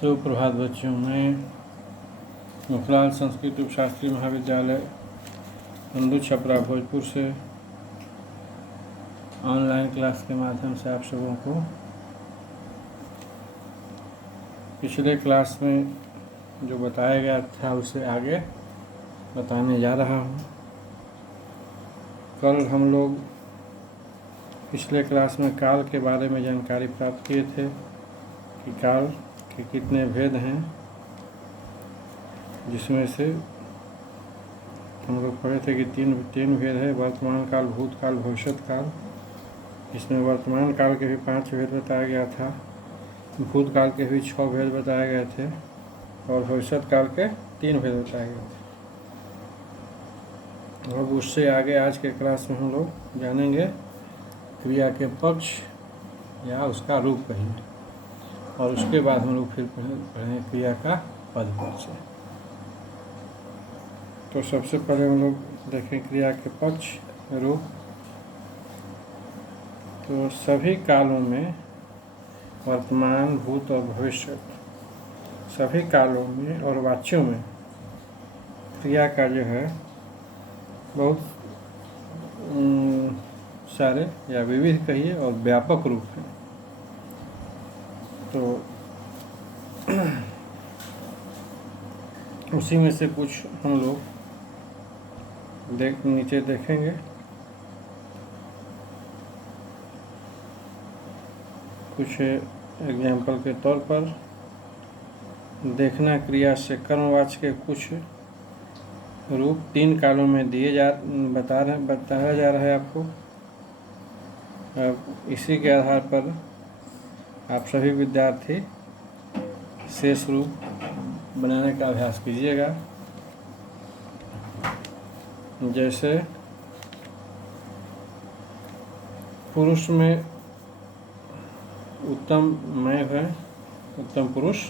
सुप्रभात बच्चों। मैं मुखलाल संस्कृत उप शास्त्री महाविद्यालय अंदू छपरा भोजपुर से ऑनलाइन क्लास के माध्यम से आप सबों को पिछले क्लास में जो बताया गया था उसे आगे बताने जा रहा हूँ। कल हम लोग पिछले क्लास में काल के बारे में जानकारी प्राप्त किए थे कि काल के कितने भेद हैं, जिसमें से हम लोग पढ़े थे कि तीन भेद है, वर्तमान काल, भूतकाल, भविष्यत काल। इसमें वर्तमान काल के भी 5 भेद बताया गया था, भूतकाल के भी 6 भेद बताए गए थे और भविष्यत काल के 3 भेद बताए गए थे। अब उससे आगे आज के क्लास में हम लोग जानेंगे क्रिया के पक्ष या उसका रूप कहिए, और उसके बाद हम लोग फिर पढ़ेंगे क्रिया का पद परिचय। तो सबसे पहले हम लोग देखें क्रिया के पक्ष रूप। तो सभी कालों में वर्तमान, भूत और भविष्य, सभी कालों में और वाच्यों में क्रिया का जो है बहुत सारे या विविध कहिए और व्यापक रूप है। तो उसी में से कुछ हम लोग नीचे देखेंगे। कुछ एग्जाम्पल के तौर पर देखना क्रिया से कर्मवाच्य के कुछ रूप 3 कालों में बताया जा रहा है आपको। अब इसी के आधार पर आप सभी विद्यार्थी शेष रूप बनाने का अभ्यास कीजिएगा। जैसे पुरुष में उत्तम मैं है, उत्तम पुरुष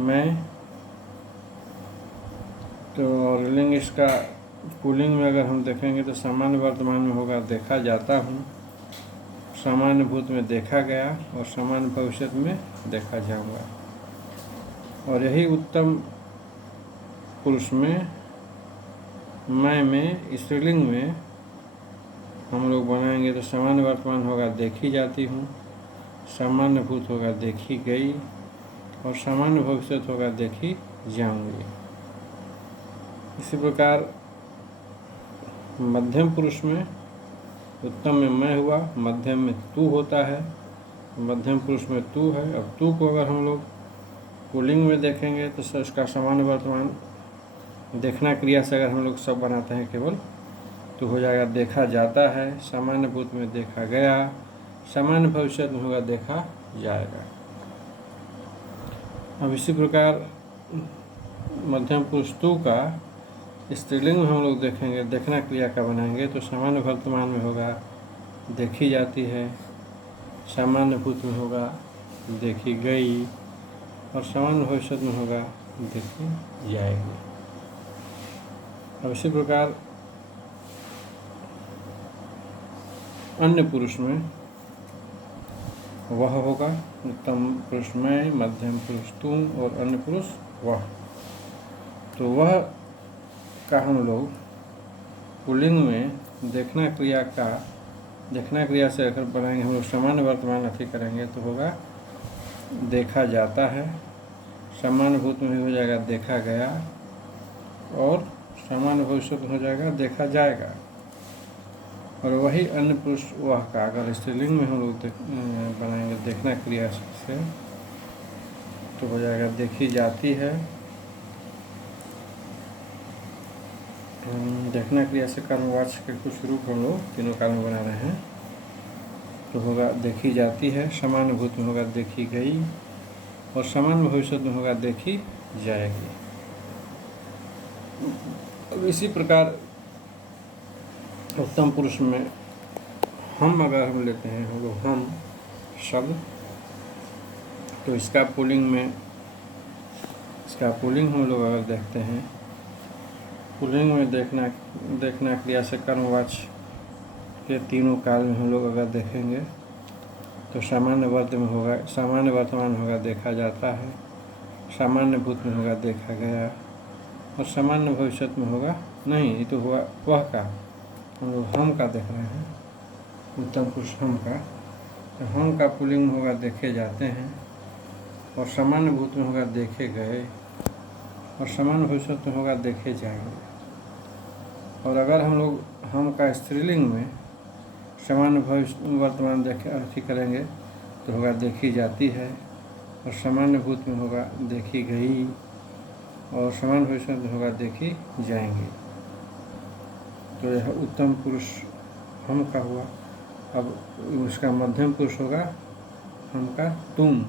मैं। तो और लिंग इसका पुल्लिंग में अगर हम देखेंगे तो सामान्य वर्तमान में होगा देखा जाता हूँ, सामान्य भूत में देखा गया और सामान्य भविष्य में देखा जाऊंगा। और यही उत्तम पुरुष में मैं में स्त्रीलिंग में हम लोग बनाएंगे तो सामान्य वर्तमान होगा देखी जाती हूँ, सामान्य भूत होगा देखी गई और सामान्य भविष्य होगा देखी जाऊंगी। इसी प्रकार मध्यम पुरुष में उत्तम में मैं हुआ, मध्यम में तू होता है, मध्यम पुरुष में तू है। अब तू को अगर हम लोग पुल्लिंग में देखेंगे तो इसका सामान्य वर्तमान देखना क्रिया से अगर हम लोग सब बनाते हैं केवल तो हो जाएगा देखा जाता है, सामान्य भूत में देखा गया, सामान्य भविष्य में होगा देखा जाएगा। अब इसी प्रकार मध्यम पुरुष तू का स्त्रीलिंग में हम लोग देखेंगे, देखना क्रिया का बनाएंगे तो सामान्य वर्तमान में होगा देखी जाती है, सामान्य भूत में होगा देखी गई और सामान्य भविष्य में होगा देखी जाएगी। अब इसी प्रकार अन्य पुरुष में वह होगा, उत्तम पुरुष मैं, मध्यम पुरुष तुम और अन्य पुरुष वह। तो वह का हम लोग पुल्लिंग में देखना क्रिया से अगर बनाएंगे हम लोग सामान्य वर्तमान अति करेंगे तो होगा देखा जाता है, सामान्य भूत में हो जाएगा देखा गया और सामान्य भविष्य में हो जाएगा देखा जाएगा। और वही अन्य पुरुष वह का अगर स्त्रीलिंग में हम लोग बनाएंगे देखना क्रिया से तो हो जाएगा देखी जाती है। देखना क्रिया से कर्मवाच्य के कुछ रूप हम लोग तीनों काल में बना रहे हैं तो होगा देखी जाती है, सामान्य भूत में होगा देखी गई और सामान्य भविष्य में होगा देखी जाएगी। अब इसी प्रकार उत्तम पुरुष में हम अगर हम लेते हैं हम लोग हम शब्द तो इसका पुल्लिंग हम लोग अगर देखते हैं, पुल्लिंग में देखना क्रिया से कर्मवाच्य के तीनों काल में हम लोग अगर देखेंगे तो सामान्य वर्तमान होगा देखा जाता है, सामान्य भूत में होगा देखा गया, और सामान्य भविष्य में होगा नहीं, ये तो हुआ वह का। हम लोग हम का देख रहे हैं, उत्तम पुरुष हम का। तो हम का पुल्लिंग में होगा देखे जाते हैं, और सामान्य भूत में होगा देखे गए, और सामान्य भविष्य में होगा देखे जाएंगे। और अगर हम लोग हम का स्त्रीलिंग में सामान्य भविष्य वर्तमान देखे अर्थी करेंगे तो होगा देखी जाती है, और सामान्य भूत में होगा देखी गई, और सामान्य भविष्य में होगा देखी जाएंगी। तो यह उत्तम पुरुष हम का हुआ। अब उसका मध्यम पुरुष होगा हम का तुम।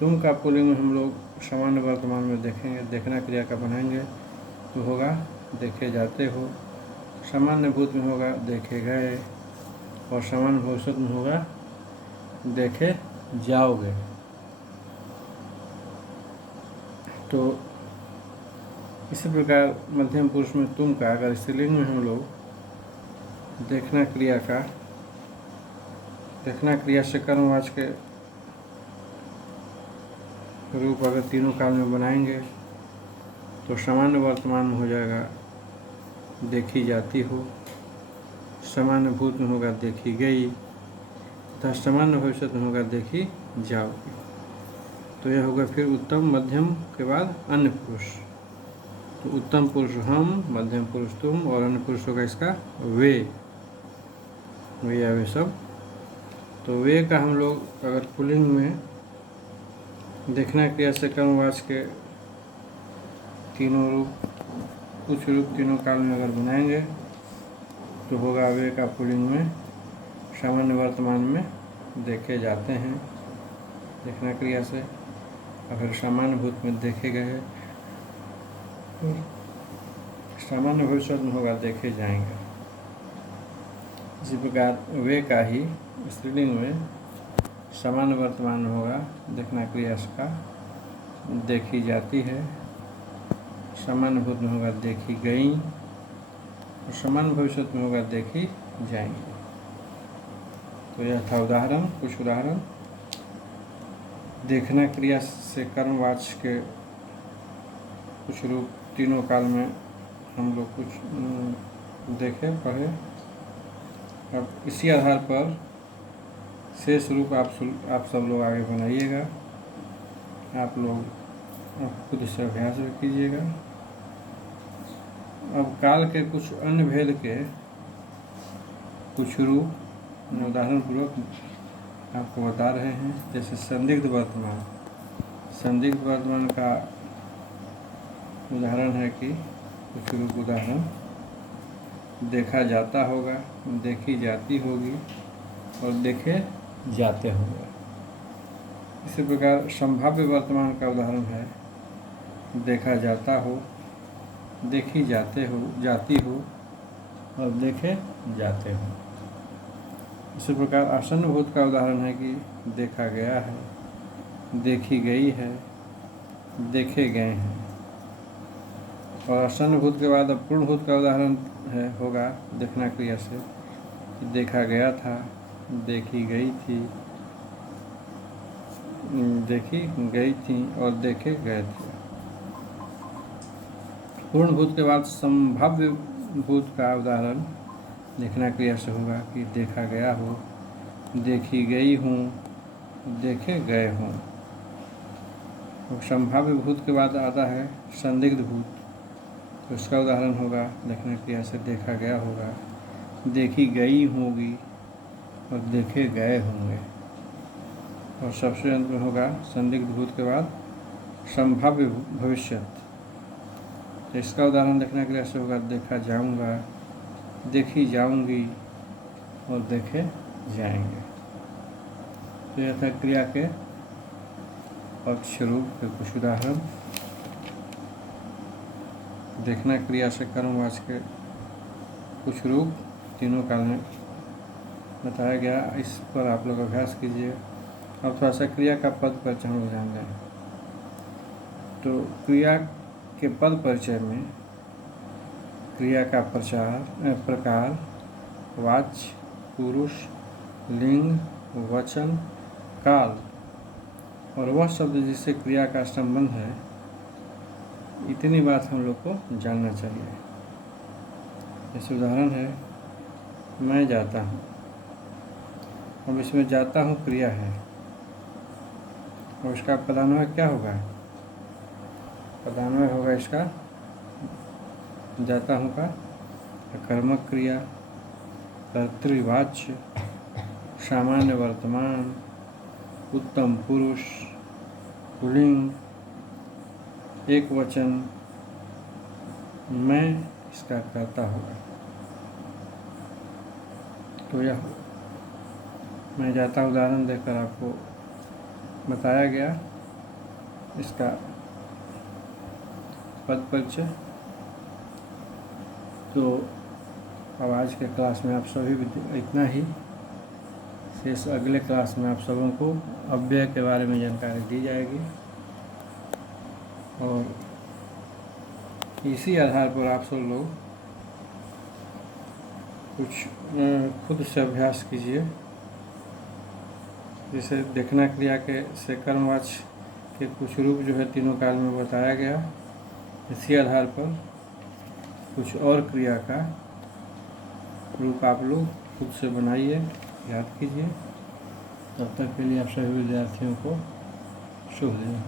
तुम का पुल्लिंग में हम लोग सामान्य वर्तमान में देखेंगे, देखना क्रिया का बनाएंगे तो होगा देखे जाते हो। सामान्य भूत में होगा देखे गए, और सामान्य भविष्य में होगा देखे जाओगे। तो इसी प्रकार मध्यम पुरुष में तुम का अगर स्त्रीलिंग में हम लोग देखना क्रिया से कर्मवाच के रूप अगर तीनों काल में बनाएंगे तो सामान्य वर्तमान में हो जाएगा देखी जाती हो, सामान्य भूत में होगा देखी गई, तथा सामान्य भविष्य में होगा देखी जाओगी। तो यह होगा फिर उत्तम मध्यम के बाद अन्य पुरुष। तो उत्तम पुरुष हम, मध्यम पुरुष तुम, और अन्य पुरुष होगा इसका वे या वे सब। तो वे का हम लोग अगर पुल्लिंग में देखना क्रिया से कर्मवाच के तीनों रूप कुछ रूप तीनों काल में अगर बनाएंगे तो होगा वे का पुल्लिंग में सामान्य वर्तमान में देखे जाते हैं देखना क्रिया से, और फिर सामान्य भूत में देखे गए, सामान्य भविष्य में होगा देखे जाएंगे। इसी प्रकार वे का ही स्त्रीलिंग में सामान्य वर्तमान में होगा देखना क्रिया का देखी जाती है, सामान्य भूत में होगा देखी गई, और सामान्य भविष्य में होगा देखी जाएंगी। तो यह था उदाहरण, कुछ उदाहरण। देखना क्रिया से कर्मवाच के कुछ रूप तीनों काल में हम लोग कुछ देखे पढ़े। अब इसी आधार पर शेष रूप आप सब लोग आगे बनाइएगा। आप लोग खुद से अभ्यास भी कीजिएगा। अब काल के कुछ अन्य भेद के कुछ रूप उदाहरण पूर्वक आपको बता रहे हैं। जैसे संदिग्ध वर्तमान। संदिग्ध वर्तमान का उदाहरण है कि कुछ रूप उदाहरण देखा जाता होगा, देखी जाती होगी, और देखे जाते होंगे। इसी प्रकार संभाव्य वर्तमान का उदाहरण है देखा जाता हो, देखी जाती हो, और देखे जाते हो। इसी प्रकार आसन्न भूत का उदाहरण है कि देखा गया है, देखी गई है, देखे गए हैं। और आसन्न भूत के बाद अब पूर्ण भूत का उदाहरण होगा देखना क्रिया से, देखा गया था, देखी गई थी, और देखे गए थे। पूर्ण भूत के बाद संभाव्य भूत का उदाहरण देखना क्रिया से होगा कि देखा गया हो, देखी गई हूँ, देखे गए हों। और संभाव्य भूत के बाद आता है संदिग्ध भूत, तो इसका उदाहरण होगा देखना क्रिया से देखा गया होगा, देखी गई होगी, और देखे गए होंगे। और सबसे अंत में होगा संदिग्ध भूत के बाद संभाव्य भविष्य, तो इसका उदाहरण देखने के लिए ऐसे होगा देखा जाऊंगा, देखी जाऊंगी, और देखे जाएंगे। तो यह था क्रिया के पक्ष रूप के कुछ उदाहरण। देखना क्रिया से कर्मवाच के कुछ रूप तीनों काल में बताया गया। इस पर आप लोग अभ्यास कीजिए। अब थोड़ा सा क्रिया का पद परिचय हम लोग जान लें। तो क्रिया के पद परिचय में क्रिया का प्रकार, वाच्य, पुरुष, लिंग, वचन, काल और वह शब्द जिससे क्रिया का संबंध है, इतनी बात हम लोग को जानना चाहिए। जैसे उदाहरण है, मैं जाता हूँ। अब इसमें जाता हूँ क्रिया है और इसका पदान्वय क्या होगा? पदान्वय होगा इसका जाता हूँ का कर्मक क्रिया, कर्तृवाच्य, सामान्य वर्तमान, उत्तम पुरुष, पुल्लिंग, एक वचन, मैं इसका कर्ता होगा। तो यह मैं जाता उदाहरण देकर आपको बताया गया इसका पद परिचय। तो अब आज के क्लास में आप सभी इतना ही। शेष अगले क्लास में आप सबों को अव्यय के बारे में जानकारी दी जाएगी और इसी आधार पर आप सब लोग कुछ खुद से अभ्यास कीजिए। जैसे देखना क्रिया के से कर्मवाच्य के कुछ रूप जो है तीनों काल में बताया गया, इसी आधार पर कुछ और क्रिया का रूप आप लोग खुद से बनाइए, याद कीजिए। तब तक के लिए आप सभी विद्यार्थियों को शुभ दिन।